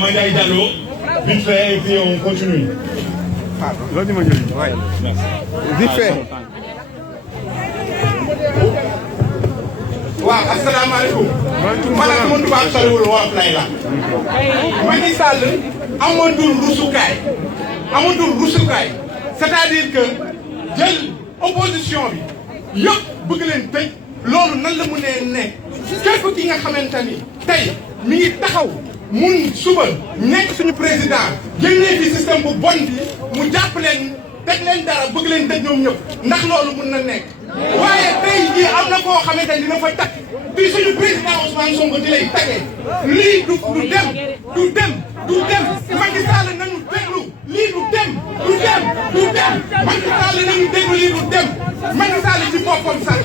Mandiaye Diallo, vite fait, et puis on continue. Vite fait. waaw asalaamaaleykum. man ak man tubaab soriwul wolof lay la. Macky Sall amatul rusukaay c'est-à-dire que jël opposition bi yëpp bëgg leen tëj loolu nan la mu ne képp ki nga xamante ni tey mi ngi taxaw mun suba nekk suñu président génnee fi système bu bon bi mu jàpp leen teg leen dara bëgg leen tëj ñoom ñëpp ndax loolu mun na nekk. waaye tey jii am na koo xamante ni dina fa takk fii suñu président Ousmane Sonko di lay tagee lii du dem Macky Sall nañu déglu lii du dem Macky Sall nañu déglu lii du dem Macky Sall ci boppam sax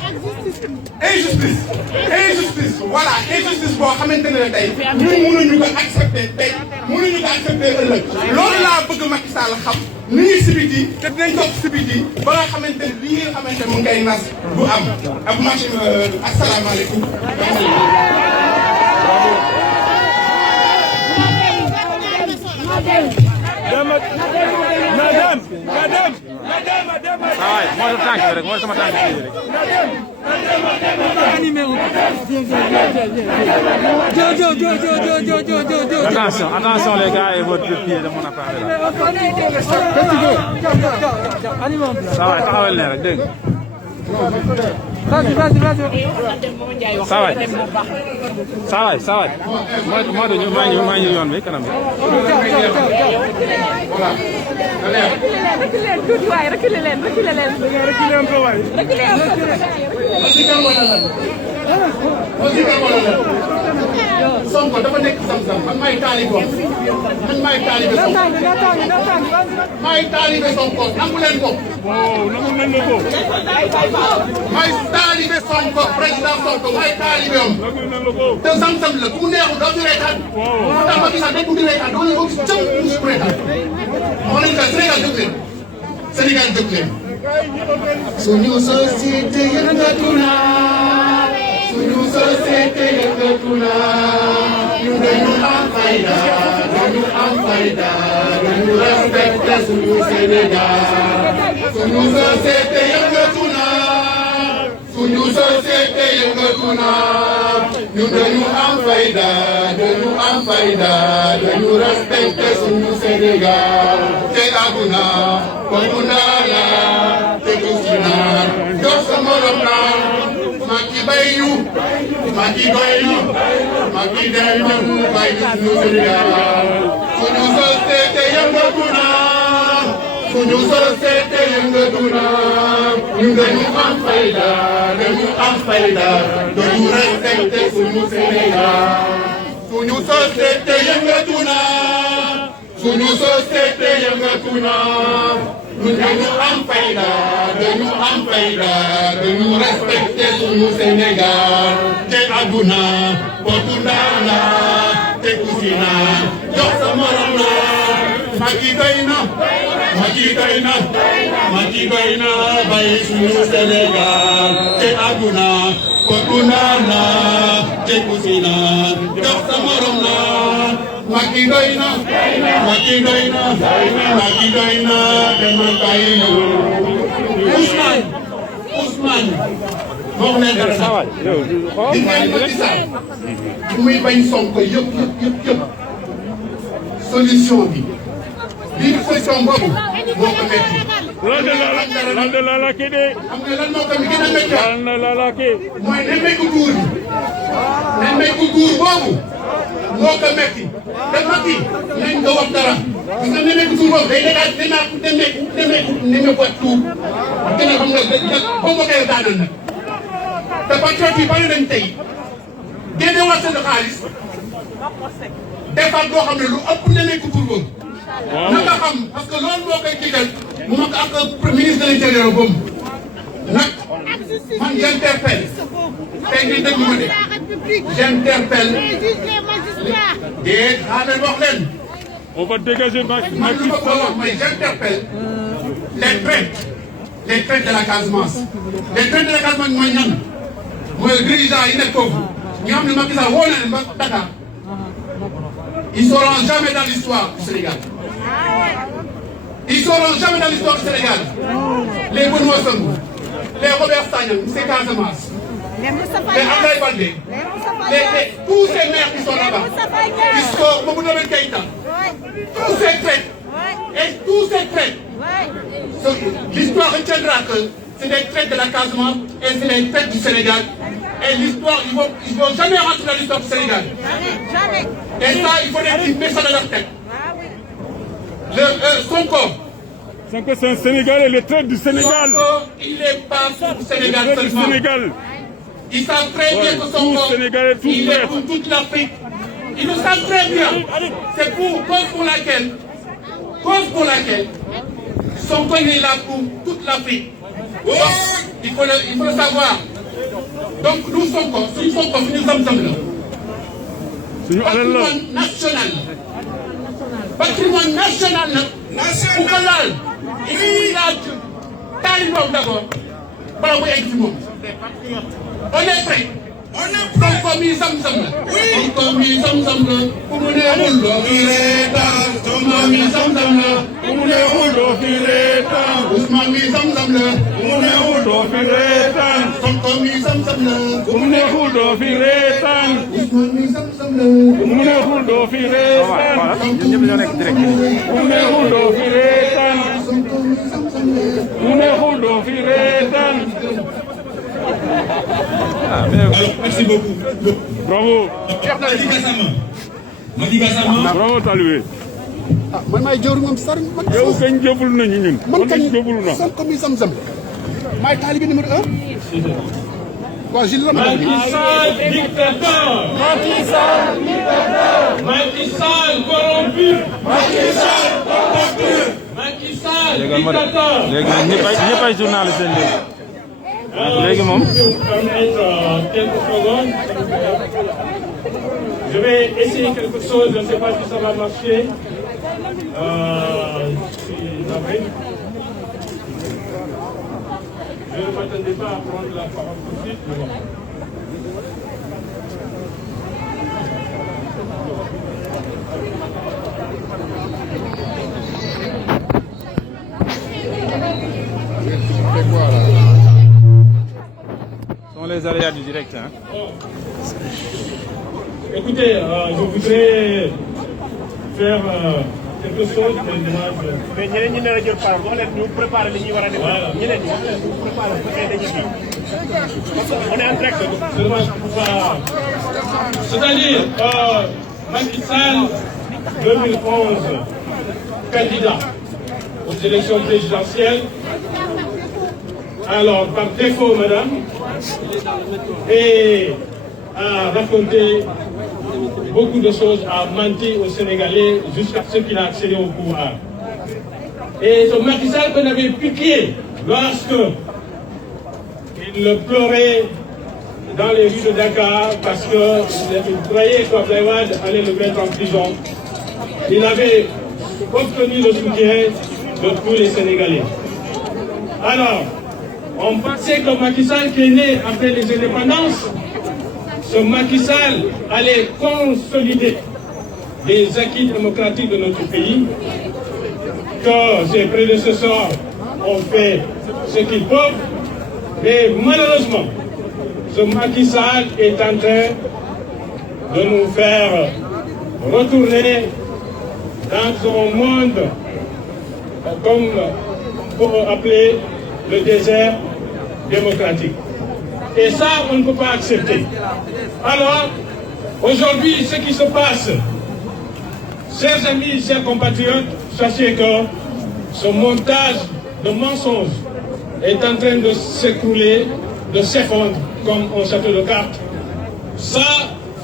injustice voilà injustice boo xamante ne tey ñun mënuñu ko accepter tey mënuñu ko accepter ëllëg loolu laa bëgg Macky Sall xam ni ngi sibiti te dinañ toog sibiti ba nga xamante ne lii nga xamante mu ngay nas du am ak marché asalaamaaleykum. Attention les gars et votre pied de mon appareil là. Ça va, taxawal ne rek dégg nga. Ça va. Moo de ñu maa ngi yoon bi kanam bi. Reculez leen. Sonko dafa nekk sam-sam man maay taalibe Sonko nangu leen ko. maay taalibe Sonko président Sonko maay taalibe am te sam-sam la ku neexul doo ci reetaan. moo tax ma gis dañ ko di reetaan doo ñu ko gis jëm su reetaan. moo nañu ko Sénégal jóg leen. suñu société yëngatu na. suñu société yëngatu na. ñun dañu am fayda dañu respecté suñu Sénégal. suñu société yëngatu na. suñu société yëngatu na. ñun dañu am fayda dañu respecté suñu Sénégal. te àdduna kooku naa la te tuuti naa jox sa morom naa. Macky bay ñu Macky doy na Macky day na bay ñu suñu Sénégal. suñu société yëngatu na. suñu société yëngatu na. ñun dañu am fayda dañu respecté suñu Sénégal. suñu société yëngatu na. suñu société yëngatu na. ñun dañu am fayda dañu respecté suñu Sénégal. te àdduna bokku ndaa la te kusi na jox sa morom la. Macky doy na bay suñu Sénégal. te àdduna bokku ndaa la te kusi na jox sa morom la. Macky doy na dama bàyyi ñu. Ousmane moom ne dara sax di ngeen Macky Sall muy bañ Sonko yëpp solution bi lii solution boobu moo ko metti. lan de la kii de. xam nga lan moo ko gën a métti. la kii. mooy nemmeeku tuur boobu moo ko metti. te Macky nañ ko wax dara parce que nemmeeku tuur boobu day nemmeeku ak tuur gën a xam nga boo ma koy daanal nag. te patriote yi bari nañ tey génne waat seen xaalis defaat boo xam ne lu ëpp nemmeeku tuur boobu. na nga xam parce que loolu moo koy digal mu mag ak ministre de l'intérieur boobu nag man j'interpelle tey ngeen déglu ma de j'interpelle déet xaaral wax leen. On va dégager Macky Sall. Mais j'interpelle les traîtres de la Casamance. Les traîtres de la Casamance mooy ñan mooy dirigeants yi nekk foofu ñoo xam ne Macky Sall woo na leen ba Dakar Ils ne seront jamais dans l'histoire du Sénégal. Ils ne seront jamais dans l'histoire du Sénégal. Les Benoît Sambou, les Robert Sagna, c'est Casamance, les Abdoulaye Baldé, tous ces maires qui sont là-bas, qui sont Mamadou Keïta, tous ces traîtres, et tous ces traîtres. L'histoire retiendra que c'est des traîtres de la Casamance et c'est des traîtres du Sénégal. Et l'histoire, ils ne vont jamais rentrer dans l'histoire du Sénégal. Jamais. Et ça, il faut qu'ils mettent ça dans leur tête. Sonko, c'est un Sénégalais, les traîtres du Sénégal. Sonko, il n'est pas pour le Sénégal seulement. Sénégal. Ils savent très bien que Sonko, il est pour toute l'Afrique. Ils le savent très bien. C'est cause pour laquelle Sonko est là pour toute l'Afrique. Il faut le savoir. Donc nous Sonko, nous sommes là. Patrimoine national. Patrimoine national. Pour que là, il a talibon d'abord. Voilà, vous êtes du monde. On est prêt. Sonko mi sam-sam la. Sonko mi sam-sam la. Pour mu neexul doo fi reetaan. Sonko mi sam-sam la. Pour mu neexul doo fi reetaan. Ousmane mi sam-sam la. Pour mu neexul doo fi reetaan. Sonko mi sam-sam la. Pour mu neexul doo fi reetaan. Ousmane mi sam-sam la. Pour mu neexul doo fi reetaan. ñëpp ñoo nekk direct. Pour mu neexul doo fi reetaan. Sonko mi sam-sam la. Pour mu neexul doo fi reetaan. Alors, merci beaucoup. Bravo. Madi Gassama. Bravo Talibé. man maay jëwriñ moom sar man yow kañ jëbul nañu ñun. man kañ jëbul na. Sonko mi sam-sam maay taalibe numéro 1. waaw Gilles la ma Macky Sall dictateur. Macky Sall dictateur. Macky Sall corrompu. Macky Sall corrompu. Macky Sall dictateur. léegi ñëpp ay journaliste léegi. léegi moom. Je vais vous permettre quelques secondes. Je vais essayer quelque chose, je ne sais pas si ça va marcher. Je suis navré. Je ne m'attendais pas à prendre la parole tout de suite, mais bon. Ce sont les aléas du direct. Hein. Écoutez, je voudrais faire quelque chose de dommage. mais ñeneen ñi ne la jël part wax leen ñu préparer li ñuy war a def. ñeneen ñi wax leen ñu préparer bu fekkee dañuy kii. On est en direct. C'est-à-dire, Macky Sall, 2011, candidat aux élections présidentielles. Alors, par défaut, madame, et a raconté beaucoup de choses, a menti aux Sénégalais jusqu'à ce qu'il a accédé au pouvoir. Et ce Macky Sall qu'on avait piqué lorsque il pleurait dans les rues de Dakar parce qu'il croyait qu'Abdoulaye Wade allait le mettre en prison. Il avait obtenu le soutien de tous les Sénégalais. Alors, on pensait que Macky Sall qui est né après les indépendances, ce Macky Sall allait consolider les acquis démocratiques de notre pays, que ses prédécesseurs ont fait ce qu'ils peuvent, mais malheureusement, ce Macky Sall est en train de nous faire retourner dans un monde, comme pour appeler le désert démocratique. Et ça, on ne peut pas accepter. Alors, aujourd'hui, ce qui se passe, chers amis, chers compatriotes, sachez que ce montage de mensonges est en train de s'écrouler, de s'effondrer comme un château de cartes. Ça,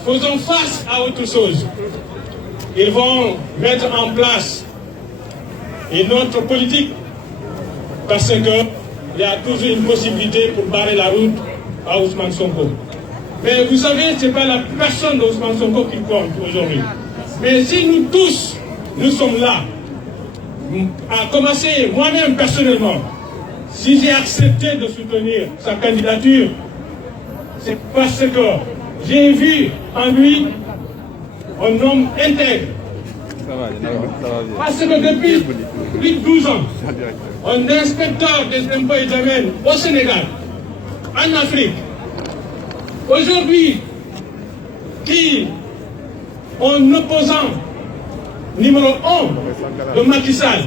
faisons face à autre chose. Ils vont mettre en place une autre politique parce qu'il y a toujours une possibilité pour barrer la route à Ousmane Sonko. Mais vous savez, ce n'est pas la personne d'Ousmane Sonko qui compte aujourd'hui. Mais si nous tous, nous sommes là, à commencer moi-même personnellement, si j'ai accepté de soutenir sa candidature, c'est parce que j'ai vu en lui un homme intègre, Parce que depuis plus de 12 ans, un inspecteur des impôts et domaines au Sénégal, en Afrique, aujourd'hui, qui, en opposant numéro 1 de Macky Sall,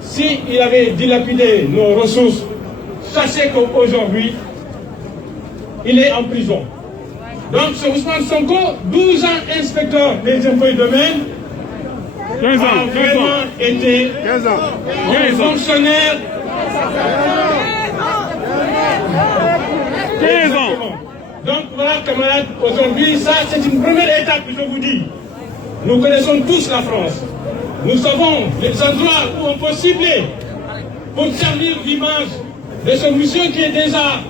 s'il avait dilapidé nos ressources, sachez qu'aujourd'hui, il est en prison. Donc, ce Ousmane Sonko, 12 ans inspecteur des impôts et domaines, 15 ans, a vraiment été 15 ans. un fonctionnaire. 15 ans. Donc voilà, camarades, aujourd'hui, ça c'est une première étape que je vous dis. Nous connaissons tous la France. Nous savons les endroits où on peut cibler pour servir l'image de ce monsieur qui est déjà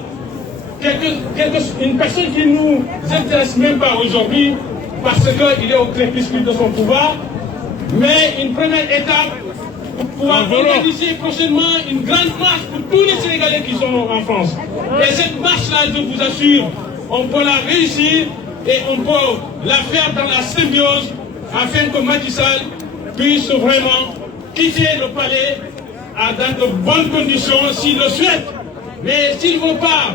une personne qui ne nous intéresse même pas aujourd'hui parce qu'il est au crépuscule de son pouvoir. Mais une première étape pour pouvoir organiser prochainement une grande marche pour tous les Sénégalais qui sont en France. Et cette marche-là, je vous assure, on peut la réussir et on peut la faire dans la symbiose afin que Macky Sall puisse vraiment quitter le palais dans de bonnes conditions s'il le souhaite. Mais s'il ne veut pas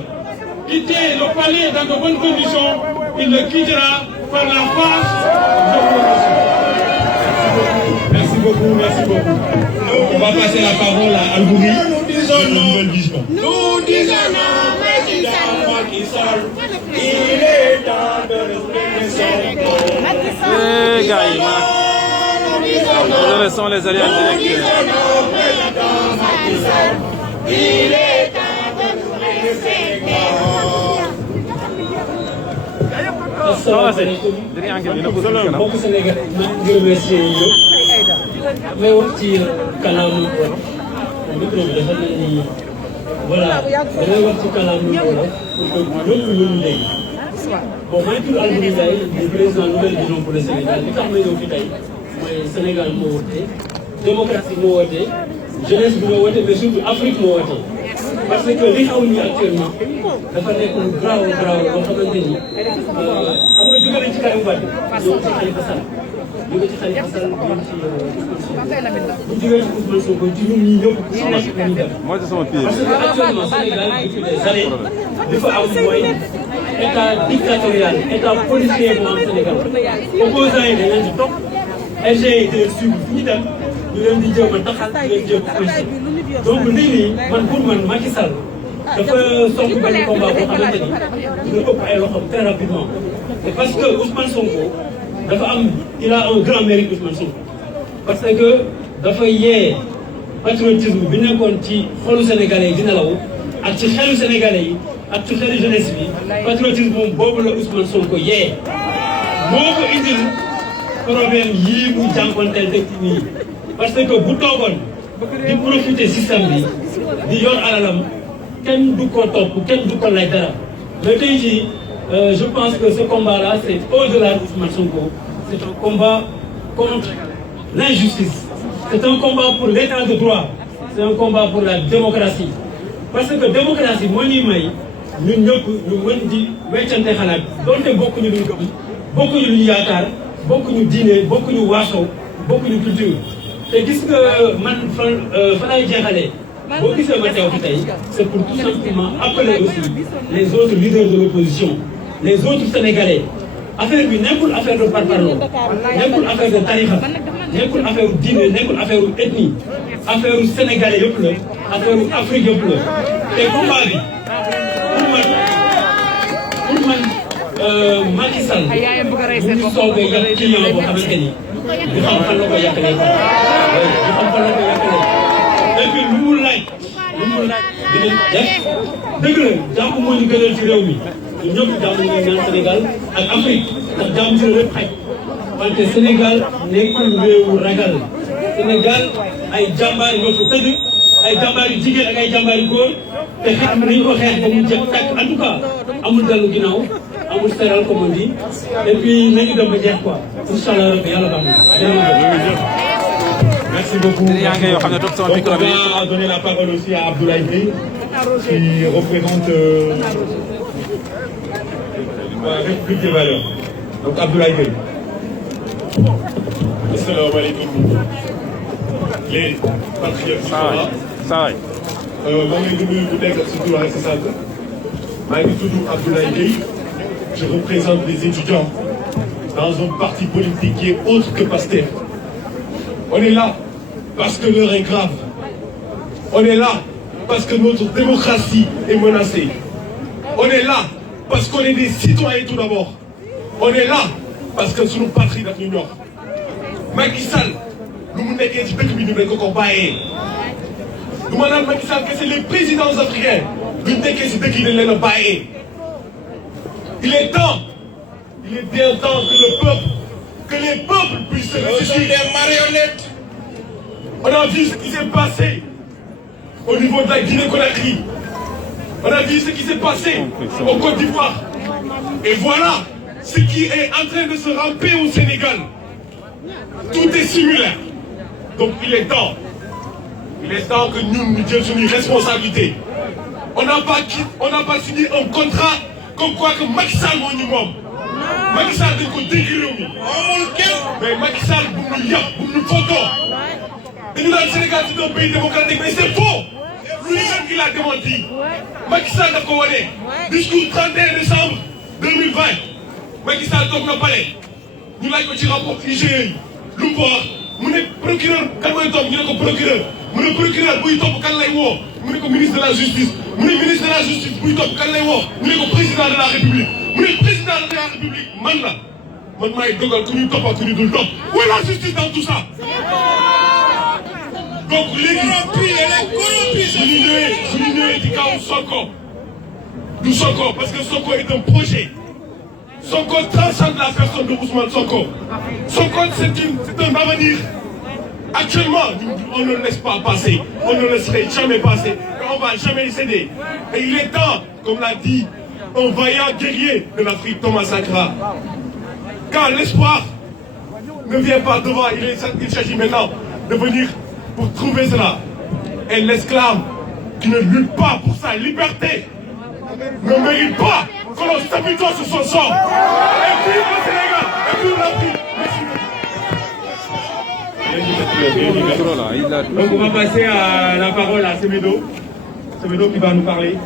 quitter le palais dans de bonnes conditions, il le quittera par la force. Je vous remercie. Merci beaucoup, merci beaucoup. On va passer la parole à Albouri. Nous disons non. Nous disons non, président Macky Sall. Il est temps de respecter ses Les gars, ils sont les alliés directs. Il est temps de nous respecter. asalaamaaleykum mbokk Sénégal maa ngi remercié ñëpp may wax ci kàllaama micro bi dafa mel ni voilà damay wax ci kàllaama wolof pour que ñëpp ñu léegi bon maa ngi tudd Albouri Ndiaye di président nouvelle vision pour le Sénégal li tax ma ñëw fi tey mooy Sénégal moo woote démocratie moo woote jeunesse bi moo woote mais surtout Afrique moo woote parce que li xaw ni actuellement dafa nekk lu grave grave boo xamante ni xam nga jóge nañ ci Karim Wade ñëw ci Khalifa Sall jóge ci Khalifa Sall ñëw ci bu jógee ci Ousmane Sonko ci ñun ñii ñëpp ku si nekk ñu def parce que actuellement Sénégal depuis des années li fa am mooy état dictatorial état policier bu am Sénégal opposants yi dañ leen di topp LG yi di leen suivre fu ñu dem ñu leen di jéem a taxal di leen jéem a policier donc lii nii man pour man Macky Sall dafa soxla benn combat boo xamante ni dina ëpp ay loxoom très rapidement et parce que Ousmane Sonko dafa am il a un grand mérite Ousmane Sonko parce que dafa yee patriotisme bi nekkoon ci xolu sénégalais yi di nelaw ak ci xelu sénégalais yi ak ci xelu jeunesse bi patriotisme moom boobu la Ousmane Sonko yee moo ko indil problème yii mu jànkonteel dëkk nii parce que bu toogoon di profiter système bi di yor alalam kenn du ko topp kenn du ko lay dara mais tey jii je pense que ce combat là c'est au-delà d'Ousmane Sonko c'est un combat contre l'injustice c'est un combat pour l'état de droit c'est un combat pour la démocratie parce que démocratie moo ñuy may ñun ñëpp ñu mën di weccante xalaat donte bokkuñu luñ gëm bokkuñu luñ yaakaar bokkuñu diine bokkuñu waaso bokkuñu culture te gis nga man fa lay jeexalee boo gisee ma teew fi tey c'est pour tout simplement appeler aussi les autres leaders de l'opposition les autres sénégalais affaire bi nekkul affaire de parparloo nekkul affaire de tarixa nekkul affaire diine nekkul affaire ethnie affaire sénégalais yëpp la affaire Afrique yëpp la te combat bi pour man Macky Sall ñu soogee yàq client boo xamante ni du xam fan la ko yàqalee quoi du xam fan la ko yàqalee et puis lu mu laaj dinañ def dëgg la jàmm moo ñu gënal ci réew mi ñun ñëpp jàmm ñu ñaan Sénégal ak Afrique ndax jàmm ci lépp xaj wante Sénégal nekkul réewu ragal Sénégal ay jàmbaar ñoo fa tëdd ay jàmbaar yu jigéen ak ay jàmbaar yu góor te xam nañu ko xeex ba mu jeex tàkk en tout cas amul dellu ginnaaw amul seral comme on dit et puis nañu dem ba jeex quoi inch'Allah rabbi yàlla baax na. Merci beaucoup. Donc on va donner la parole aussi à Abdoulaye Gueye qui représente la République des valeurs. Donc Abdoulaye Gueye. Assalamu alaikum. Les patriotes qui sont là. Ça je représente les étudiants dans un parti politique qui est autre que PASTEF. On est là parce que l'heure est grave. On est là parce que notre démocratie est menacée. On est là parce qu'on est des citoyens tout d'abord. On est là parce que c'est notre patrie d'Afrique du Nord. Macky Sall, nous sommes des pays qui nous ont baillé. Nous demandons Macky Sall que c'est les présidents africains qui nous ont baillé. Il est bien temps que les peuples puissent se réfléchir. Ce sont des marionnettes. On a vu ce qui s'est passé au niveau de la Guinée-Conakry. On a vu ce qui s'est passé au Côte d'Ivoire. Et voilà ce qui est en train de se ramper au Sénégal. Tout est similaire. Donc il est temps que nous disions une responsabilité. On n'a pas signé un contrat comme quoi que Macky Sall moo ñu moom. Macky Sall dañ ko dégg réew mi. Mais Macky Sall bu ñu yàpp bu ñu foto. Dañu naan Sénégal c'est un pays démocratique mais c'est faux. Lui-même il a démenti. Macky Sall daf ko wane. Discours 31 décembre 2020. Macky Sall toog na pale. ñu laaj ko ci rapport IGE yi. lu mu ko wax mu ne procureur kan mooy topp ñu ne ko procureur. mu ne procureur buy topp kan lay woo. mu ne ko ministre de la justice. mu ne ministre de la justice buy topp kan lay woo. mu ne ko président de la république. mu ne président de la république man maay dogal ku ñuy topp ak ku ñu dul topp. où est la justice dans tout ça. donc léegi su ñu ñëwee ci kaw Sonko du Sonko parce que Sonko est un projet. Sonko transcende la personne de Ousmane Sonko. Sonko c'est un avenir. Actuellement, on ne laisse pas passer. On ne laisserait jamais passer. Et on ne va jamais céder. Et il est temps, comme l'a dit un vaillant guerrier de l'Afrique, Thomas Sankara. Quand l'espoir ne vient pas devant, il s'agit maintenant de venir pour trouver cela. Et l'esclave qui ne lutte pas pour sa liberté ne mérite pas que l'on s'appuie sur son sort. Et vive le Sénégal, et vive l'Afrique. Merci. Donc on va passer à la parole à Semedo. Semedo qui va nous parler.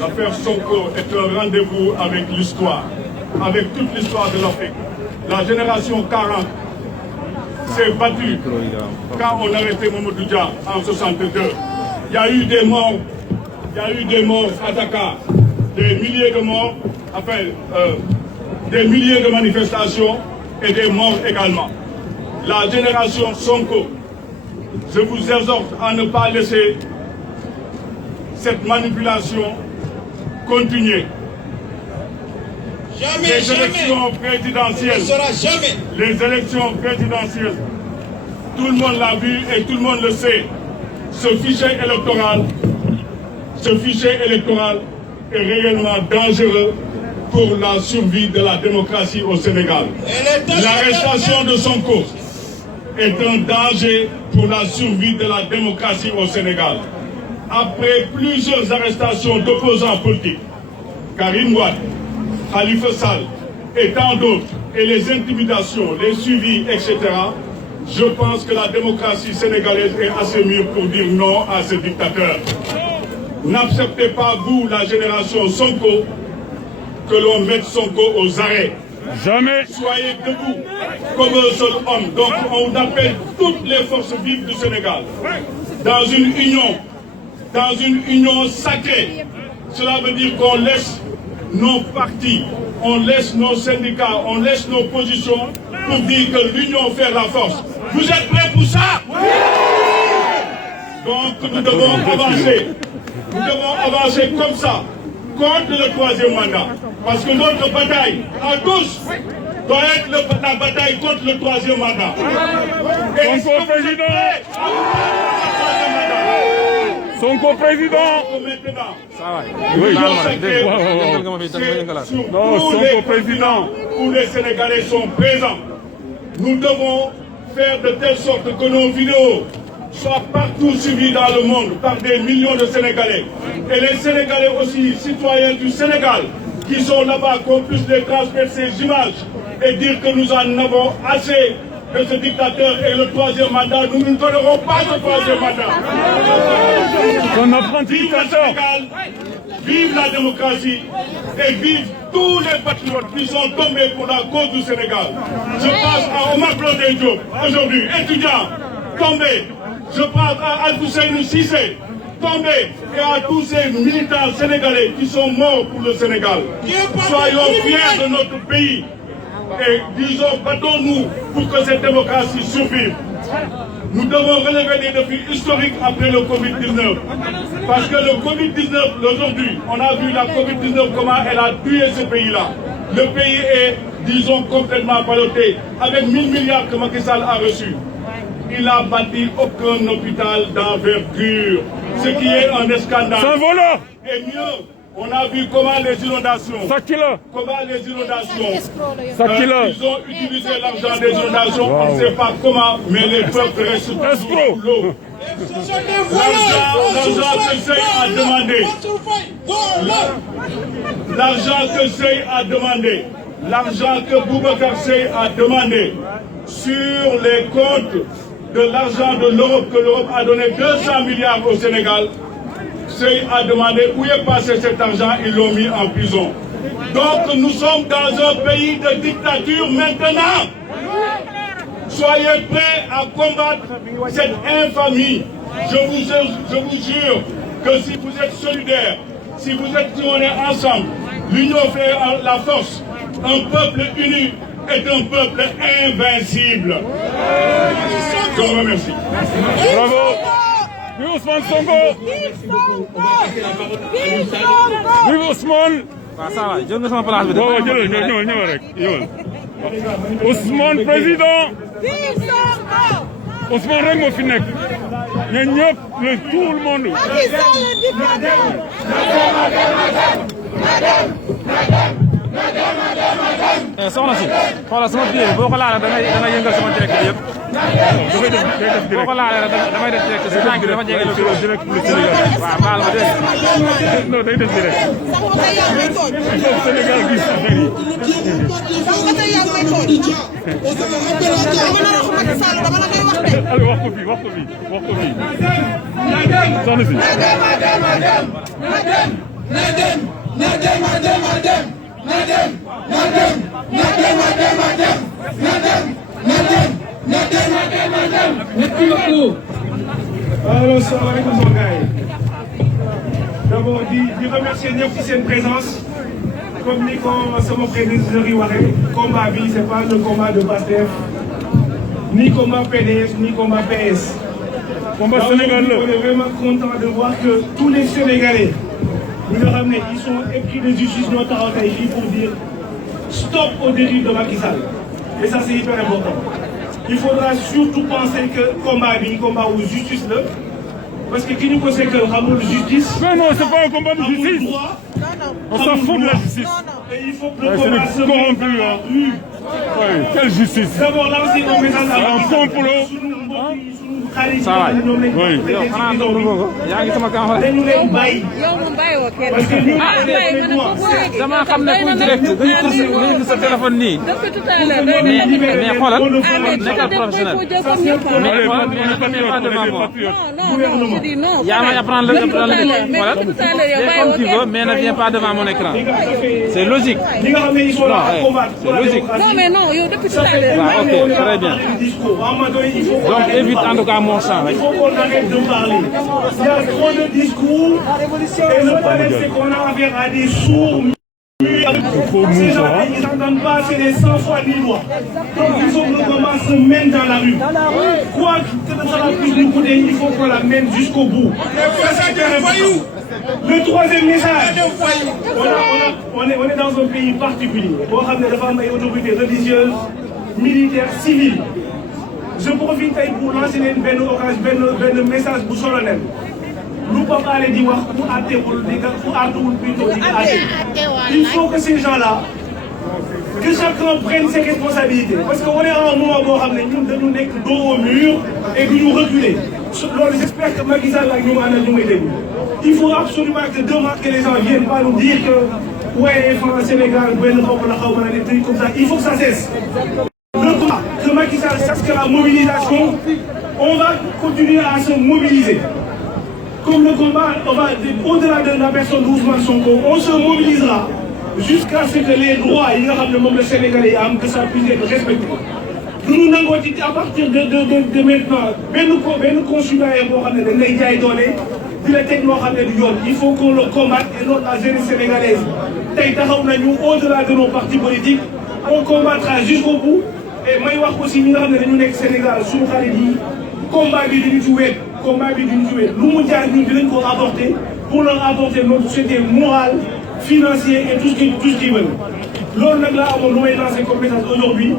L'affaire Sonko est un rendez-vous avec l'histoire, avec toute l'histoire de l'Afrique. La génération 40 s'est battue quand on a arrêté Mamadou Dia en 62. Il y a eu des morts, à Dakar, des milliers de morts, des milliers de manifestations et des morts également. La génération Sonko, je vous exhorte à ne pas laisser cette manipulation continuer. Les élections présidentielles, tout le monde l'a vu et tout le monde le sait. Ce fichier électoral est réellement dangereux pour la survie de la démocratie au Sénégal. L'arrestation de Sonko est un danger pour la survie de la démocratie au Sénégal. Après plusieurs arrestations d'opposants politiques, Karim Wade, Khalifa Sall et tant d'autres, et les intimidations, les suivis, etc., je pense que la démocratie sénégalaise est assez mûre pour dire non à ce dictateur. N'acceptez pas, vous, la génération Sonko, que l'on mette Sonko aux arrêts. Jamais. Soyez debout comme un seul homme. Donc on appelle toutes les forces vives du Sénégal dans une union sacrée. Cela veut dire qu'on laisse nos partis, on laisse nos syndicats, on laisse nos positions pour dire que l'union fait la force. Vous êtes prêts pour ça? Oui. Donc nous devons avancer. Nous devons avancer comme ça, contre le troisième mandat. Parce que notre bataille, à tous, doit être la bataille contre le troisième mandat. Et président. Sonko président. Maintenant. Oui, Sonko président où les Sénégalais sont présents. Nous devons faire de telle sorte que nos vidéos soient partout suivies dans le monde par des millions de Sénégalais. Et les Sénégalais aussi, citoyens du Sénégal, qui sont là-bas, qu'on puisse les transmettre ces images et dire que nous en avons assez de ce dictateur et le troisième mandat. Nous ne donnerons pas ce troisième mandat. Vive le Sénégal, vive la démocratie et vive tous les patriotes qui sont tombés pour la cause du Sénégal. Je pense à Omar Blondin Diop, aujourd'hui, étudiant, tombé. Je pense à Al-Hussein Cissé, tombé, et à tous ces militants sénégalais qui sont morts pour le Sénégal. Soyons fiers de notre pays et disons, battons-nous pour que cette démocratie survive. Nous devons relever des défis historiques après le Covid-19. Parce que le Covid-19, aujourd'hui, on a vu la Covid-19, comment elle a tué ce pays-là. Le pays est, disons, complètement ballotté, avec 1000 milliards que Macky Sall a reçus. Il n'a bâti aucun hôpital d'envergure, ce qui est un scandale. C'est un voleur. Et mieux, on a vu comment les inondations, ils ont utilisé l'argent des inondations, on ne sait pas comment, mais les peuples restent sous l'eau. L'argent que Sey a demandé, l'argent que Sey a demandé, l'argent que Boubacar Sey a demandé sur les comptes de l'argent de l'Europe, que l'Europe a donné 200 milliards au Sénégal. Sey a demandé où est passé cet argent, ils l'ont mis en prison. Donc nous sommes dans un pays de dictature maintenant. Soyez prêts à combattre cette infamie. Je vous jure que si vous êtes solidaires, si on est ensemble, l'union fait la force. Un peuple uni est un peuple invincible. Je vous remercie. Bravo. Vive Ousmane Sonko. Vive Ousmane. Ousmane président. Ousmane rek moo fi nekk. Ñun ñëpp tout le monde. soxna si xoolal sama biir boo ko laalee da ngay yëngal sama direct bi yëpp. boo ko laalee rek damay def direct si tànk bi dafa jege direct plus Sénégal. waaw baal ma dégg non day def direct. Sénégal gis affaire yi. wax ko fii soxna si. Merci beaucoup. Alors, salaamaaleykum sama gars yi. D'abord di remercier ñëpp ci seen présence. Comme ni ko sama prédécesseur yi waxee, combat bi c'est pas le combat de Pastef, ni combat PDS, ni combat PS. Combat Sénégal la. On est vraiment content de voir que tous les Sénégalais, ñi nga xam ne ils sont épris de justice ñoo taxaw tey fii pour dire stop aux dérives de Macky Sall. Et ça c'est hyper important. Il faudra surtout penser que combat bi combat ou justice là, parce que qui nous conseille que xamul justice. Non, c'est pas un combat de justice. On s'en fout de la justice. Et il faut que le combat se mette dans la rue. Oui, quelle justice? D'abord lancer un message à un complot. Ça va. Oui. yaa ngi sama camp dañu leen bàyyi. Parce que ñun dama xam ne pour direct dañuy gis sa téléphone nii. mais xoolal nekkal professionnel. mais xoolal yaa may apprendre le xoolal comme tu veux mais ne viens pas devant mon écran. C'est logique. Non, c'est logique. Non mais non, yow depuis tout à l'heure. Ok, très bien. Donc évite en tout cas mon champ. Il faut qu'on arrête de parler. Il y a trop de discours et le problème c'est qu'on a affaire à des sourds. Ces gens-là, ils n'entendent pas, c'est des 100 fois libre. Donc il faut que le moment se mène dans la rue. Quoi que ça va plus nous coûter, il faut qu'on la mène jusqu'au bout. Le troisième message, on est dans un pays particulier. Boo xam ne dafa am ay autorités religieuses, militaires, civiles. Je profite pour lancer benn message bu solennel. lu Pape Alé di wax ku àttewul di nga ku àttuwul plutôt di nga àtte. Il faut que ces gens-là que chacun prenne ses responsabilités parce que on est à un moment boo xam ne ñun dañu nekk dos au mur et duñu reculer loolu j'espère que Macky Sall ak ñu mu àndal ñu may déglu. Il faut absolument que demain que les gens viennent pas nous dire que ouais France Sénégal benn bopp la xaw ma ne des trucs comme ça il faut que ça cesse. Le combat que Macky Sall sache que la mobilisation on va continuer à se mobiliser. Comme le combat, on va au-delà de la personne d'Ousmane Sonko, on se mobilisera jusqu'à ce que les droits yi nga xam ne moom la Sénégalais yi am que ça puisse être respecté. Nous n'avons ci à partir de maintenant benn consulat boo xam ne dañ lay jaay doole di la teg loo xam ne du yoon. Il faut qu'on le combatte et non la jeunesse sénégalaise tey taxaw nañu au-delà de nos partis politiques on combattra jusqu'au bout et may wax aussi ñi nga xam ne dañu nekk Sénégal suñu xarit yi combat bi duñu ci wéet. combat bi duñ joué lu mu jaar ñun dinañ ko apporter pour leur apporter notre soutien moral financier et tout ce qu'ils veulent loolu nag laa amoon lu may lancer comme message aujourd'hui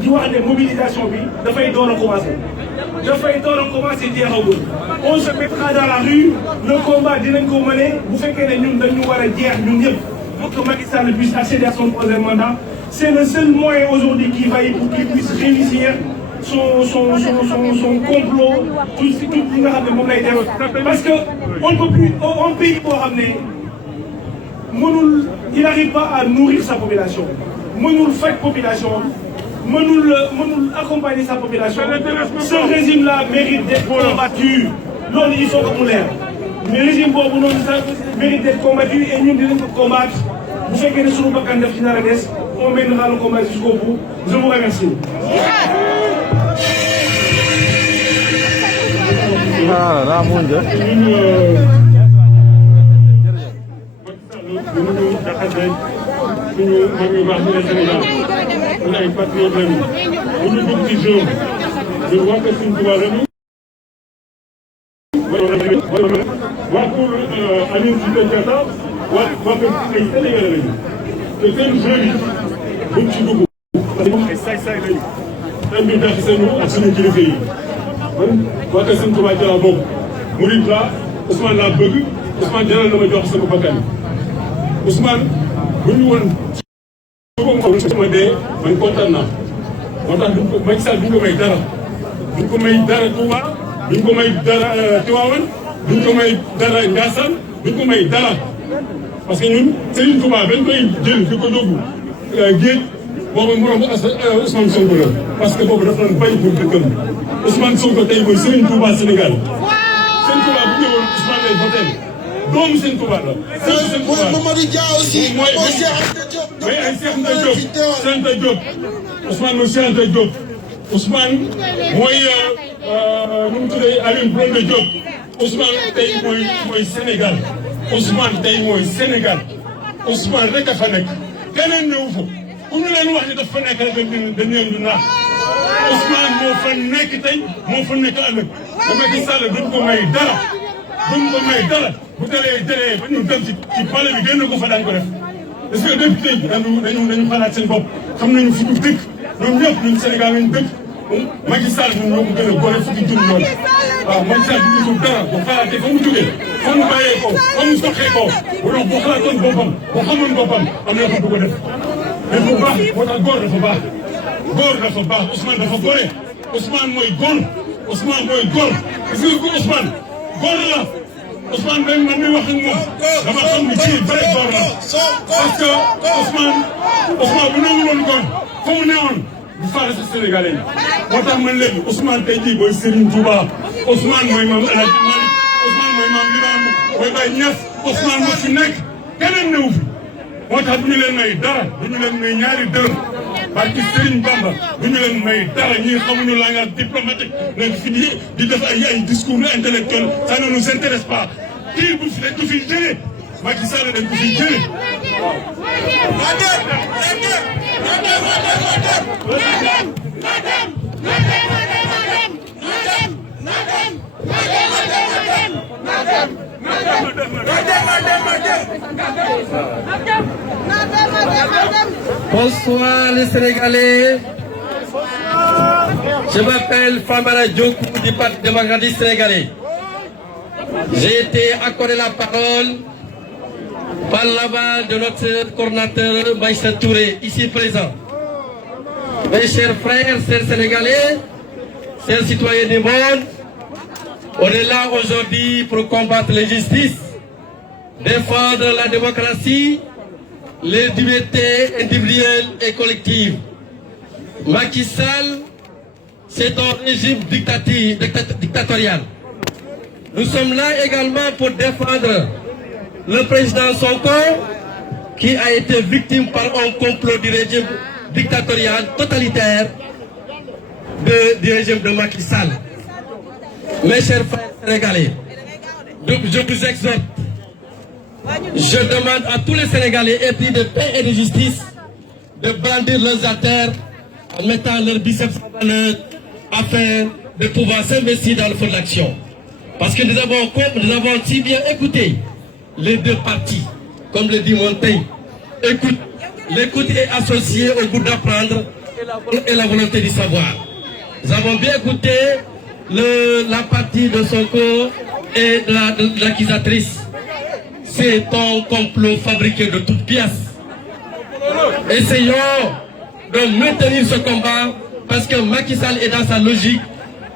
di wax ne mobilisation bi dafay door a commencer jeexagul on se mettra dans la rue le combat dinañ ko mener bu fekkee ne ñun dañu war a jeex ñun ñëpp pour que Macky Sall puisse accéder à son troisième mandat c'est le seul moyen aujourd'hui qui vaille pour qu'il puisse réussir son complot tout li nga xam ne moom lay def parce que on ne peut plus un pays boo xam ne mënul il n'arrive pas à nourrir sa population mënul faj population mënul accompagner sa population ce régime là mérite d'être combattu loolu il faut que mu leer mais régime boobu noonu ça mérite d'être combattu et ñun dinañ ko combattre bu fekkee ne suñu bakkan def ci nar a des on mènera le combat jusqu'au bout je vous remercie. Ah, là, mon Dieu. Je vois que c'est une loi waa kër Sëñ Tuubaa Jalla boobu murid la Ousmane laa bëgg Ousmane jaral na ma jox sama bakkan Ousmane bu ñu woon sama dee man kontaan naa moo tax duñ ko Macky Sall duñ ko may dara duñ ko may dara Touba duñ ko may dara Tivaouane duñ ko may dara Ndiassane duñ ko may dara parce que ñun Serigne Touba bañ koy jël di ko dóobu géej boobu moroom Ousmane Sonko la parce que boobu dafa doon bañ pour dëkkam Ousmane Sonko tey mooy Serigne Touba Sénégal Serigne Touba bu ñëwoon Ousmane lay voté doomu Serigne Touba la. Serigne Touba Mamadou Dia aussi mooy ay Cheikh Anta Diop Ousmane mooy Cheikh Anta Diop Ousmane mooy nu mu tuddee Alioune Blondin Diop Ousmane tey mooy Sénégal Ousmane tey mooy Sénégal Ousmane rek a fa nekk keneen ñëw fa ku ñu leen wax ni daf fa nekk rek dañu leen di naax. Ousmane moo fa nekk tey moo fa nekk ëllëg Macky Sall duñ ko may dara bu tëlee ba ñu dem ci palais bi génn ko fa daañu ko def est-ce que député yi dañu xalaat seen bopp xam nañu fu ñu dëkk ñoom ñëpp ñun Sénégal lañu dëkk Macky Sall ñun ñoo ko gën a boole fukki junni yoon waaw Macky Sall du ñu dara bu xalaatee fa mu jógee fa mu bàyyee ko fa mu soxee ko bu doon bu xalaatoon boppam bu xamoon boppam am na ko du ko def mais bu baax moo tax góor dafa baax. góor dafa baax Ousmane dafa gore Ousmane mooy góor Ousmane mooy góor gis nga ko Ousmane góor la Ousmane même man mi wax ak moom dama xam ni ci vrai góor la parce que Ousmane bu nangu woon góor fa mu newoon du faale si Sénégalais yi moo tax man léegi Ousmane tey jii mooy Serigne Touba Ousmane mooy maam El Hadj Malick Ousmane mooy maam Limamou mooy Baye Niass Ousmane moo fi nekk keneen newu fi moo tax du ñu leen may dara du ñu leen may ñaari dërëm parce que Serigne Bamba du ñu leen may dara ñi xamuñu langage diplomatique nekk fi di def ay discours intellectuel ça ne nous intéresse pas kii bu fi dañ ko fi jëlee Macky Sall dañ ko fi jëlee Bonsoir les Sénégalais. Je m'appelle Famara Diokou du Parti démocratique sénégalais. J'ai été accordé la parole par l'aval de notre coordinateur Maïssa Touré, ici présent. Mes chers frères, chers Sénégalais, chers citoyens du monde, on est là aujourd'hui pour combattre l'injustice, défendre la démocratie, les libertés individuelles et collectives. Macky Sall, c'est un régime dictatorial. Nous sommes là également pour défendre le président Sonko, qui a été victime par un complot du régime dictatorial totalitaire du régime de Macky Sall. Mes chers frères sénégalais, je vous exhorte, je demande à tous les Sénégalais épris de paix et de justice de brandir leurs artères en mettant leurs biceps en valeur afin de pouvoir s'investir dans le feu de l'action. Parce que nous avons si bien écouté les deux parties, comme le dit Montaigne. L'écoute est associée au goût d'apprendre et la volonté du savoir. Nous avons bien écouté la partie de Sonko et de l'accusatrice. C'est un complot fabriqué de toutes pièces. Essayons de maintenir ce combat parce que Macky Sall est dans sa logique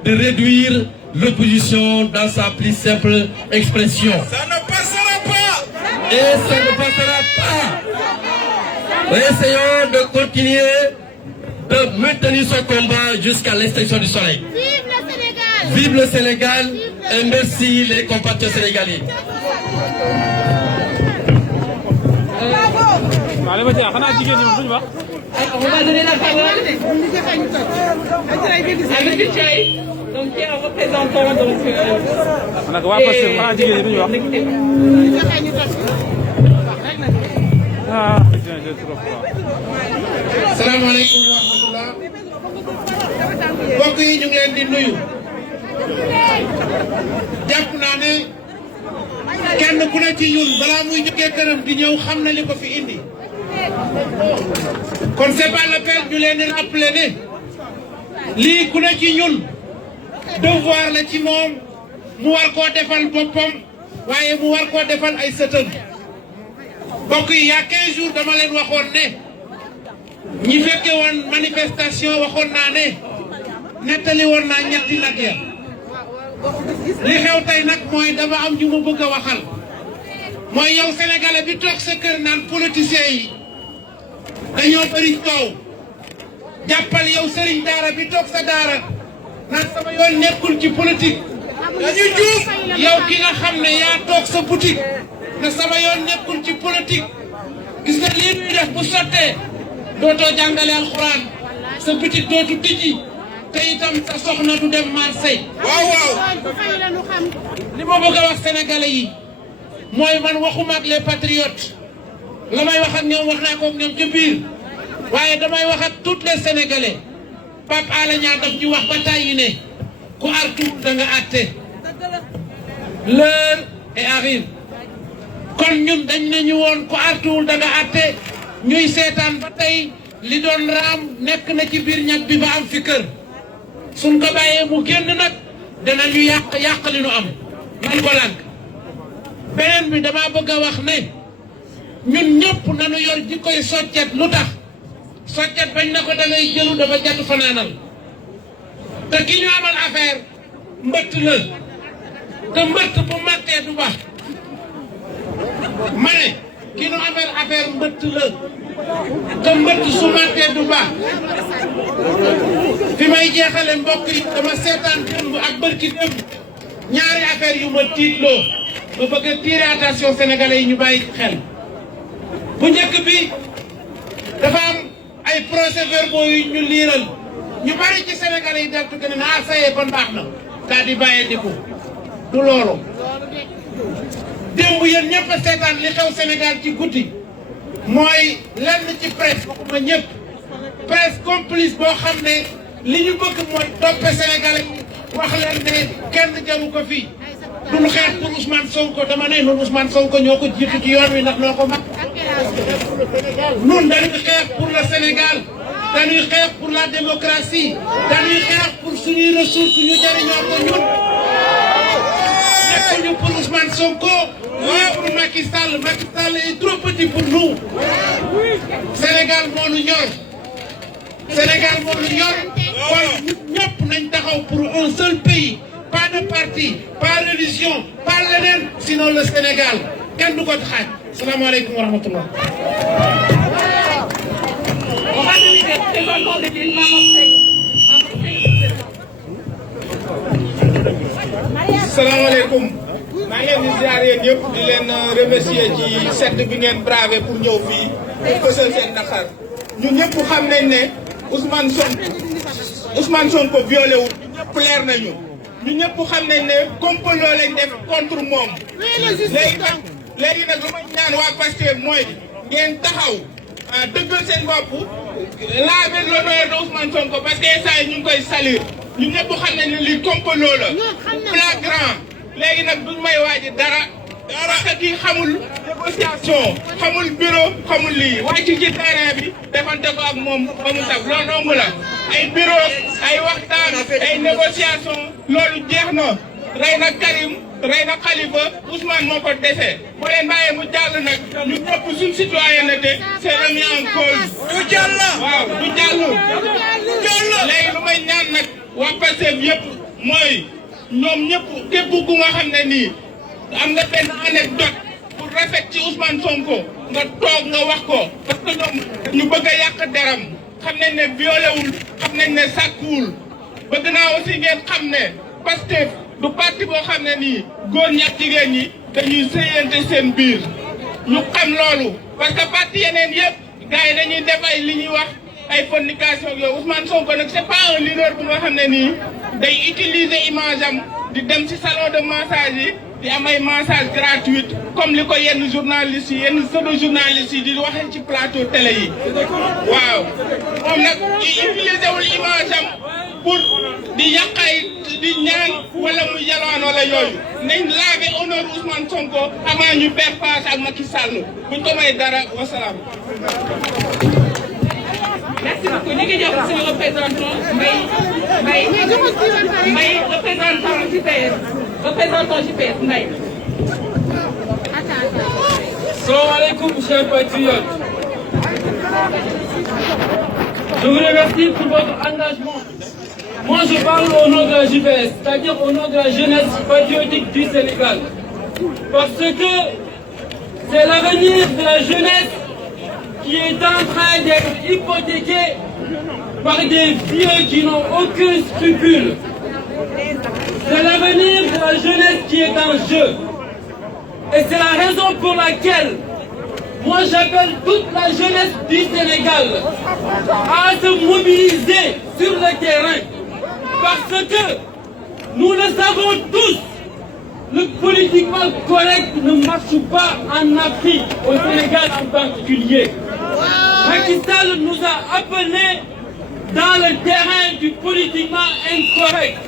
de réduire l'opposition dans sa plus simple expression. Ça ne passera pas! Et ça ne passera pas! Essayons de continuer de maintenir ce combat jusqu'à l'extinction du soleil. Vive le Sénégal! Vive le Sénégal et merci les compatriotes sénégalais. On va donner la parole à M. Thiaye, donc qui est un représentant salaamaaleykum wa rahmatulah. mbokk yi ñu ngi leen di nuyu. jàpp naa ne kenn ku ne ci ñun balaa muy jógee këram di ñëw xam na li ko fi indi. kon c'est pas la peine ñu leen di rappeler ne lii ku ne ci ñun devoir la ci moom mu war koo defal boppam waaye mu war koo defal ay sëtëm. mbokk yi y a 15 jours dama leen waxoon ne ñi fekke woon manifestation waxoon naa ne nettali woon naa ñetti nag ya li xew tey nag mooy dafa am ñu ma bëgg a waxal mooy yow sénégalais bi toog sa kër naan politiciens yi dañoo bëri coow jàppal yow sëriñ daara bi toog sa daara naan sama yoon nekkul ci politique dañu juuf yow ki nga xam ne yaa toog sa boutique na sama yoon nekkul ci politique gis nga lii ñuy def bu sottee dootoo jàngale alxuraan sa boutique dootu tijji te itam sa soxna du dem Marseille. waaw waaw li ma bëgg a wax sénégalais yi mooy man waxuma ak les patriotes la may wax ak ñoom wax naa ko ak ñoom ca biir waaye damay wax ak tous les sénégalais Pape Alé Niang daf ñu wax ba tàyyi ne ku artu da nga àtte l'heure est arrive. kon ñun dañ nañu woon ku artuwul da nga àtte ñuy seetaan ba tey li doon raam nekk na ci biir ñag bi ba am fi kër suñ ko bàyyee mu génn nag danañu yàq li nu am man ko lànk beneen bi dama bëgg a wax ne ñun ñëpp nañu yor jikkoy soccet lu tax soccet bañ na ko da ngay jëlu dafa jatu fanaanal te ki ñu amal affaire mbëtt la te mbëtt bu mattee du baax ma ne ki nu amee affaire mbëtt la te mbëtt su mattee du baax fi may jeexale mbokk yi dama seetaan démb ak bërki démb ñaari affaire yu ma tiitloo ma bëgg a tirer attention sénégalais yi ñu bàyyi xel bu njëkk bi dafa am ay procès-verbaux yu ñu liiral ñu bari ci sénégalais yi deltu gën ne ah sayee kon baax na daal di bàyyee di ko du loolu démb yéen ñëpp a seetaan li xew Sénégal ci guddi mooy lenn ci presse waxuma ñëpp presse complice boo xam ne li ñu bëgg mooy toppe Sénégalais wax leen ne kenn jaru ko fii duñu xeex pour Ousmane Sonko dama ne nun Ousmane Sonko ñoo ko jiitu ci yoon wi ndax noo ko mag nun dañuy xeex pour le Sénégal dañuy xeex pour la démocratie dañuy xeex pour suñuy ressources ñu jëriñoo ko ñun nekkuñu pour Ousmane Sonko, ou pour Macky Sall. Macky Sall est trop petit pour nous. Sénégal moo ñu ñor. Sénégal moo ñu ñor. kon ñëpp nañ taxaw pour un seul pays. Pas de parti, pas de religion, pas leneen, sinon le Sénégal. Kenn du ko xaaj. Salaamaaleykum wa rahmatullah. On va donner des représentants de l'île salaamaaleykum maa ngi leen di ziar yéen ñëpp di leen remercier ci sedd bi ngeen bravé pour ñëw fii pour fësal seen naqar ñun ñëpp xam nañ ne Ousmane Sonko violé wul ñëpp leer nañu ñun ñëpp xam nañ ne complot lañ def contre moom léegi nag lu ma ñaan waa Pastef mooy ngeen taxaw dëggal seen bopp laver l'honneur de Ousmane Sonko parce que saa yi ñu ngi koy salir ñun ñëpp xam nañ ne lii complot la flagrant léegi nag duñ may waaji dara parce que kii xamul négociation xamul bureau xamul lii wàcc ci terrain bi defante ko ak moom ba mu saf loolu dong la ay bureau ay waxtaan ay négociation loolu jeex na rey na Karim rey na Khalifa Ousmane moo ko dese boo leen bàyyee mu jàll nag ñu ñëpp suñ citoyenneté c'est remis en cause du jàll waaw du jàll léegi lu may ñaan nag waa Pastef yëpp mooy ñoom ñëpp képp ku nga xam ne nii am nga benn anecdote pour rafet ci Ousmane Sonko nga toog nga wax ko parce que ñoom ñu bëgg a yàq deram xam nañ ne violewul xam nañ ne sàkkuwul bëgg naa aussi ngeen xam ne Pastef du parti boo xam ne nii góor ñi ak jigéen ñi dañuy sëyante seen biir ñu xam loolu parce que parti yeneen yëpp gars yi dañuy def ay li ñuy wax ay fornication yooyu Ousmane Sonko nag c'est pas un leader bu nga xam ne nii day utiliser image am di dem ci salon de massage yi di am ay massage gratuite comme li ko yenn journalistes yi yenn pseudo journalistes yi di waxee ci plateau télé yi waaw moom nag utiliser wul image am pour di yàqay di ñaan wala muy yalwaan wala yooyu nañ laver honneur Ousmane Sonko avant ñu perdre face ak Macky Sall buñ ko may dara wasalaam. Merci beaucoup. Nous avons aussi le représentant, représentant JPS. Représentant JPS, Mbaye. Salam alaikum, chers patriotes. Je vous remercie pour votre engagement. Moi, je parle au nom de la JPS, c'est-à-dire au nom de la jeunesse patriotique du Sénégal. Parce que c'est l'avenir de la jeunesse qui est en train d'être hypothéqué par des vieux qui n'ont aucun scrupule. C'est l'avenir de la jeunesse qui est en jeu. Et c'est la raison pour laquelle moi j'appelle toute la jeunesse du Sénégal à se mobiliser sur le terrain. Parce que nous le savons tous, le politiquement correct ne marche pas en Afrique, au Sénégal en particulier. Macky Sall nous a appelés dans le terrain du politiquement incorrect.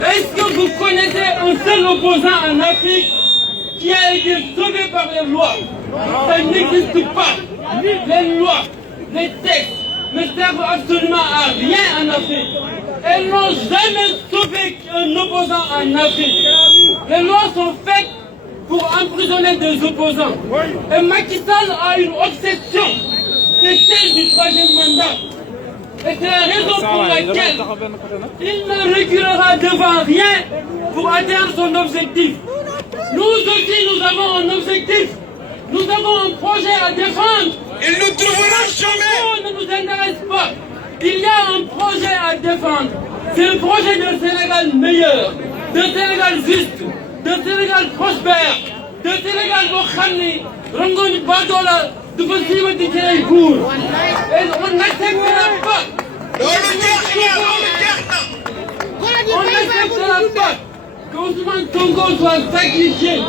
Est-ce que vous connaissez un seul opposant en Afrique qui a été sauvé par les lois? Ça n'existe pas. Les lois, les textes ne servent absolument à rien en Afrique. Elles n'ont jamais sauvé un opposant en Afrique. Les lois sont faites pour emprisonner des opposants. Et Macky Sall a une obsession, c'est celle du troisième mandat. Et c'est la raison pour laquelle il ne reculera devant rien pour atteindre son objectif. Nous aussi, nous avons un objectif. Nous avons un projet à défendre. Il ne trouvera jamais. Ça ne nous intéresse pas. Il y a un projet à défendre. C'est le projet d'un Sénégal meilleur, d'un Sénégal juste, d'un Sénégal prospère, d'un Sénégal boo xam ni rangoon baadoola dafa siimati ci ay buur. Et on n'acceptera pas. On n'acceptera pas que Ousmane Sonko soit sacrifié.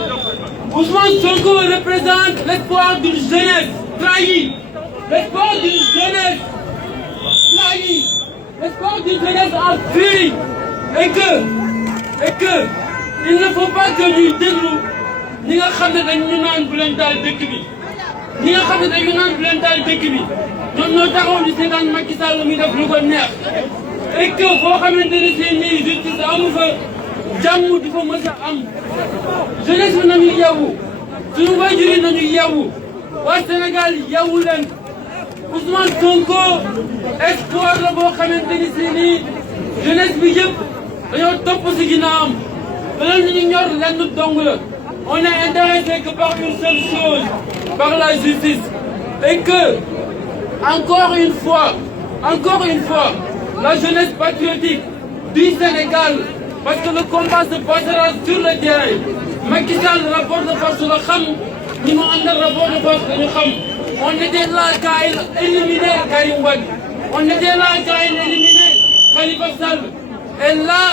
Ousmane Sonko représente l'espoir d'une jeunesse trahie, l'espoir d'une jeunesse trahie, l'espoir d'une jeunesse en furie. Et que il ne faut pas que ñuy déglu ñi nga xam ne dañu naan bu leen taal dëkk bi. ñi nga xam ne dañu naan bu leen taal dëkk bi ñoom ñoo taxaw di seetaan Macky Sall muy def lu ko neex. Et que foo xamante ne seen nii justice amu fa jàmm di ko mës a am jeunesse bi nañu yeewu suñu waajur yi nañu yeewu waa Sénégal yeewu leen Ousmane Sonko espoir la boo xamante ni si nii jeunesse bi yëpp dañoo topp si ginnaawam beneen li ñu ñor lenn dong la on est intéressé que par une seule chose par la justice et que encore une fois la jeunesse patriotique du Sénégal parce que le combat se passera sur le terrain Macky Sall rapport de force la xam ñi mu àndal rapport de force la ñu xam on était là quand il éliminait Karim Wade on était là quand il éliminait Khalifa Sall et là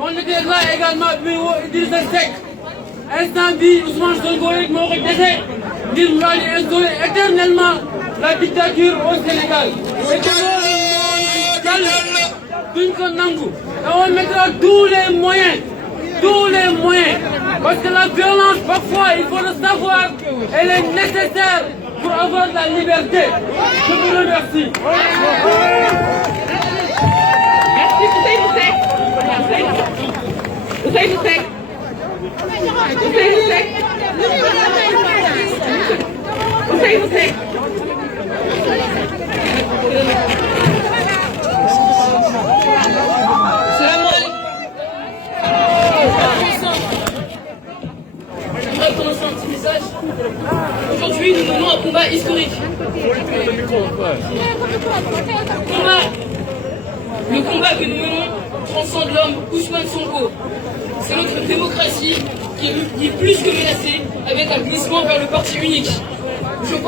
on était là également bi Idrissa Seck instant bi Ousmane Sonko rek moo ko dese ngir mu daal di instaurer éternellement la dictature au Sénégal et que loolu jàll duñ ko nangu et on mettra tous les moyens parce que la violence parfois il faut le savoir elle est nécessaire pour avoir la liberté. Je vous remercie. Merci Ousseynou Seck. Ousseynou Seck. Ousseynou Seck. J'aimerais prononcer un petit message. Aujourd'hui, nous menons un combat historique. Le combat que nous menons transcende l'homme Ousmane Sonko. C'est notre démocratie qui est plus que menacée avec un glissement vers le parti unique. Je ne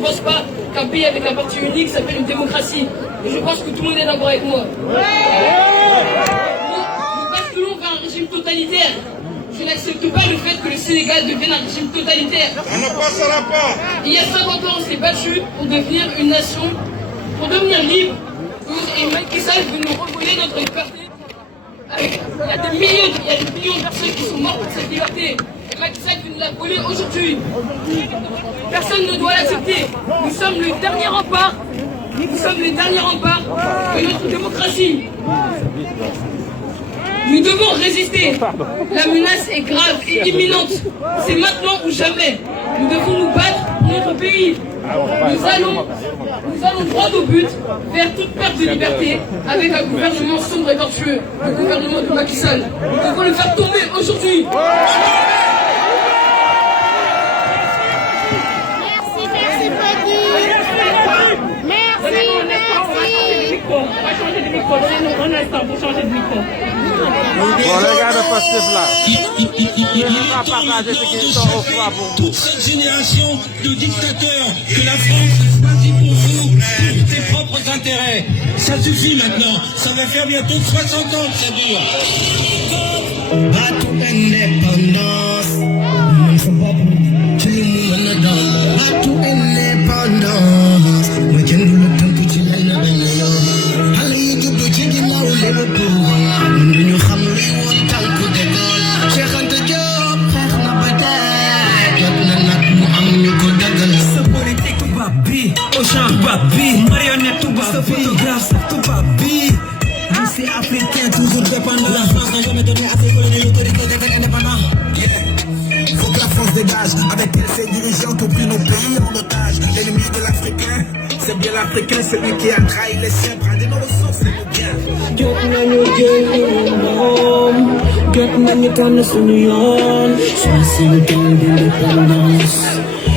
pense pas qu'un pays avec un parti unique s'appelle une démocratie. Et je pense que tout le monde est d'accord avec moi. Nous basculons vers un régime totalitaire. Je n'accepte pas le fait que le Sénégal devienne un régime totalitaire. Ça ne passera pas. Il y a 50 ans, on s'est battu pour devenir une nation, pour devenir libre. Et Macky Sall veut nous revoler notre liberté. Il y a des millions de personnes qui sont mortes pour cette liberté. Et Macky Sall veut nous la voler aujourd'hui. Personne ne doit l'accepter. Nous sommes le dernier rempart. Nous sommes les derniers remparts de notre démocratie. Nous devons résister. La menace est grave et imminente. C'est maintenant ou jamais. Nous devons nous battre pour notre pays. Nous allons droit au but, vers toute perte de liberté, avec un gouvernement sombre et tortueux, le gouvernement de Macky Sall. Nous devons le faire tomber aujourd'hui. On va changer de micro. Donnez-nous un instant pour changer de micro. Bon, les gars de Pastef là, on va partager ce qui sont au froid pour vous. Toute cette génération de dictateurs que la France a choisi pour vous, pour ses propres intérêts. Ça suffit maintenant. Ça va faire bientôt 60 ans que ça dure. Bateau indépendance. Bateau indépendance. Marionnette tout bas, photographe tout bas, lycée africain toujours dépendant. La France n'a jamais donné à ses colonies l'autorité d'être indépendant. Faut que la France dégage avec ses dirigeants qui ont pris nos pays en otage. L'ennemi de l'Africain, c'est bien l'Africain, celui qui a trahi les siens, prendre nos ressources, c'est le bien. Jot nañu jël moom, jot nañu tànn suñu yoon. 60 ans d'indépendance,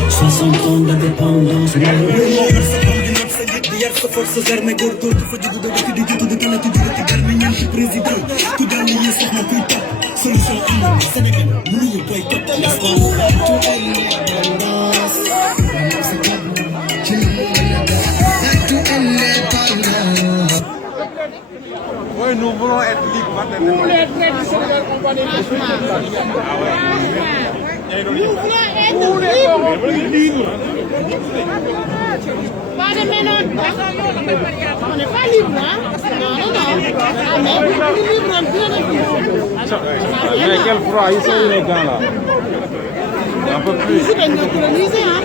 60 ans d'indépendance. Yar sa forces armées góorgóor dafa jugu ba dëkk di jiitu di tànn ci jóge ci garmi ñaan ci président ku daal ni ñi soxna kuy topp solution am Sénégal mënuñu boycott la France. Oui, nous voulons être libres. Nous voulons être libres. Pas de ménage. On n'est pas libre, hein? Non. Mais libre un peu. Mais quel froid, ils sont les gars là. Un peu plus. Ici, on est colonisé, hein?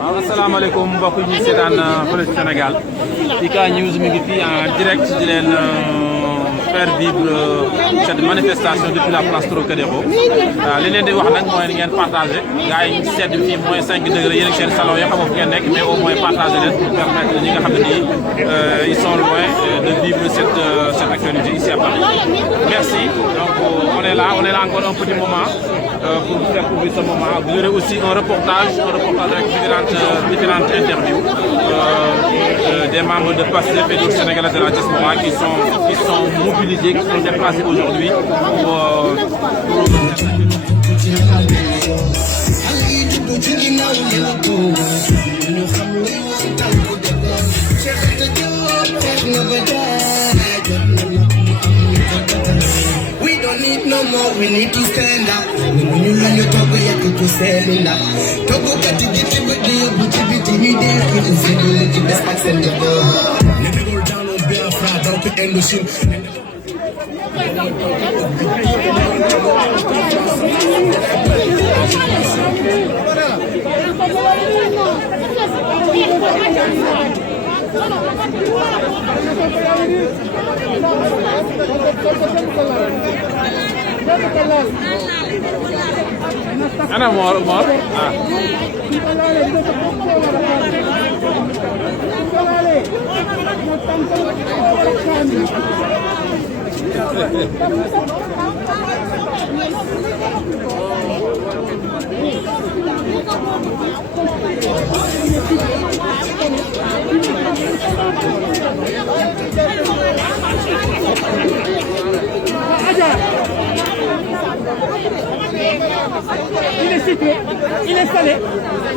waaw asalaamaaleykum mbokk yi ñuy seetaan fële ci Sénégal IK News mi ngi fii en direct di leen faire vivre cette manifestation depuis la place Trocadéro li leen di wax nag mooy ngeen partagé gars yi sedd fii mooy 5 degré yéen ak seen salon yoo xamoo fu ngeen nekk mais au moins partagé leen pour permettre ñi nga xam ne nii ils sont loin de vivre cette actualité ici à Paris. Merci. Donc on est là encore un petit moment pour vous faire couvrir ce moment. Vous aurez aussi un reportage avec différentes interviews des membres de PASTEF et d'autres Sénégalais de la diaspora qui sont mobilisés, qui sont déplacés aujourd'hui We don't need no more, we need to stand up. When you run your talk, you have to stand up. Talk about the get with the me there, you can see the little best back and the door. Never go down on Biafra, down to end the shit. Ana Mor. Il est sucré, il est salé,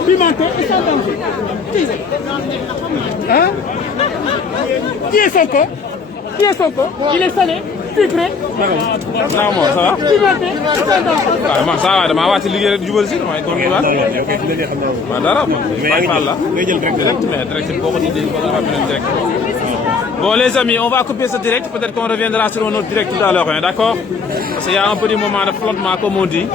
pimenté et sans danger. Hein? Qui est son corps? Il est salé, sucré. Non, moi, ça va? Pimenté et sans danger. waaw man saa waay damaa wàcc liggéey rek jubal si damay doon jiwaat. waaw dara man. mais direct boo ko tuddee ba nga xam ne direct. Bon les amis, on va couper ce direct, peut-être qu'on reviendra sur un autre direct tout à l'heure, d'accord? Parce qu'il y a un petit moment de flottement comme on dit.